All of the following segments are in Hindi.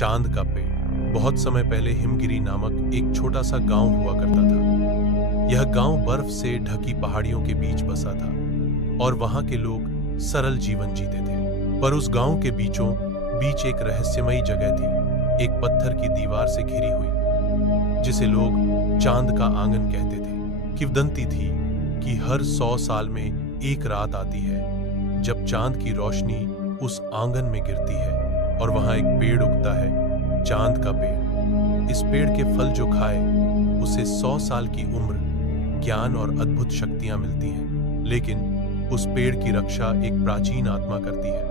चांद का पेड़। बहुत समय पहले हिमगिरी नामक एक छोटा सा गांव हुआ करता था। यह गांव बर्फ से ढकी पहाड़ियों के बीच बसा था और वहां के लोग सरल जीवन जीते थे। पर उस गांव के बीचों बीच एक रहस्यमयी जगह थी, एक पत्थर की दीवार से घिरी हुई, जिसे लोग चांद का आंगन कहते थे। किंवदंती थी कि हर 100 साल में एक रात आती है जब चांद की रोशनी उस आंगन में गिरती है और वहां एक पेड़ उगता है, चांद का पेड़। इस पेड़ के फल जो खाए उसे 100 साल की उम्र, ज्ञान और अद्भुत शक्तियां मिलती हैं। लेकिन उस पेड़ की रक्षा एक प्राचीन आत्मा करती है,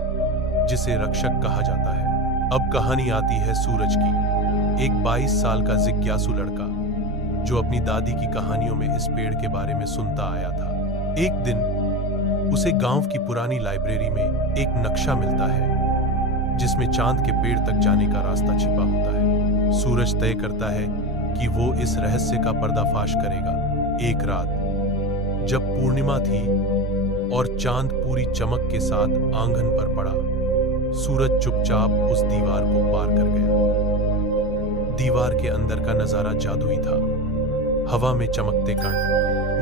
जिसे रक्षक कहा जाता है। अब कहानी आती है सूरज की, एक 22 साल का जिज्ञासु लड़का जो अपनी दादी की कहानियों में इस पेड़ के बारे में सुनता आया था। एक दिन उसे गांव की पुरानी लाइब्रेरी में एक नक्शा मिलता है जिसमें चांद के पेड़ तक जाने का रास्ता छिपा होता है। सूरज तय करता है कि वो इस रहस्य का पर्दाफाश करेगा। एक रात जब पूर्णिमा थी और चांद पूरी चमक के साथ आंगन पर पड़ा, सूरज चुपचाप उस दीवार को पार कर गया। दीवार के अंदर का नजारा जादुई था। हवा में चमकते कण,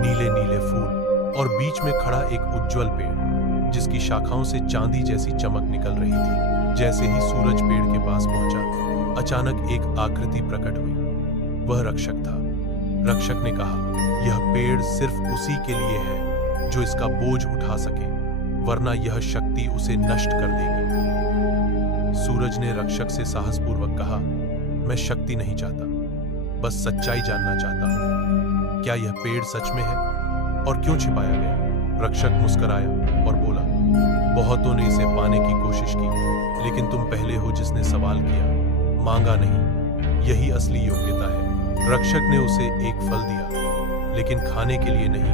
नीले नीले फूल और बीच में खड़ा एक उज्जवल पेड़ जिसकी शाखाओं से चांदी जैसी चमक निकल रही थी। जैसे ही सूरज पेड़ के पास पहुंचा, अचानक एक आकृति प्रकट हुई। वह रक्षक था। रक्षक ने कहा, यह पेड़ सिर्फ उसी के लिए है जो इसका बोझ उठा सके, वरना यह शक्ति उसे नष्ट कर देगी। सूरज ने रक्षक से साहसपूर्वक कहा, मैं शक्ति नहीं चाहता, बस सच्चाई जानना चाहता हूं। क्या यह पेड़ सच में है और क्यों छिपाया गया? रक्षक मुस्कुराया और बोला, बहुतों ने इसे पाने की कोशिश की, लेकिन तुम पहले हो जिसने सवाल किया, मांगा नहीं। यही असली योग्यता है। रक्षक ने उसे एक फल दिया, लेकिन खाने के लिए नहीं,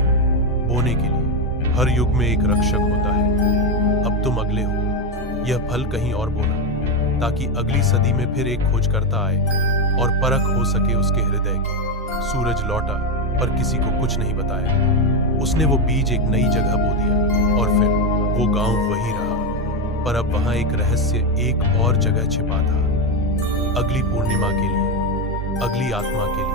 बोने के लिए। हर युग में एक रक्षक होता है। अब तुम अगले हो। यह फल कहीं और बोना, ताकि अगली सदी में फिर एक खोजकर्ता आए और परख हो सके उसके हृदय की। सूरज लौटा, पर किसी को कुछ नहीं बताया। उसने वो बीज एक नई जगह बो दिया और फिर वो गांव वही रहा। पर अब वहां एक रहस्य एक और जगह छिपा था। अगली पूर्णिमा के लिए, अगली आत्मा के लिए।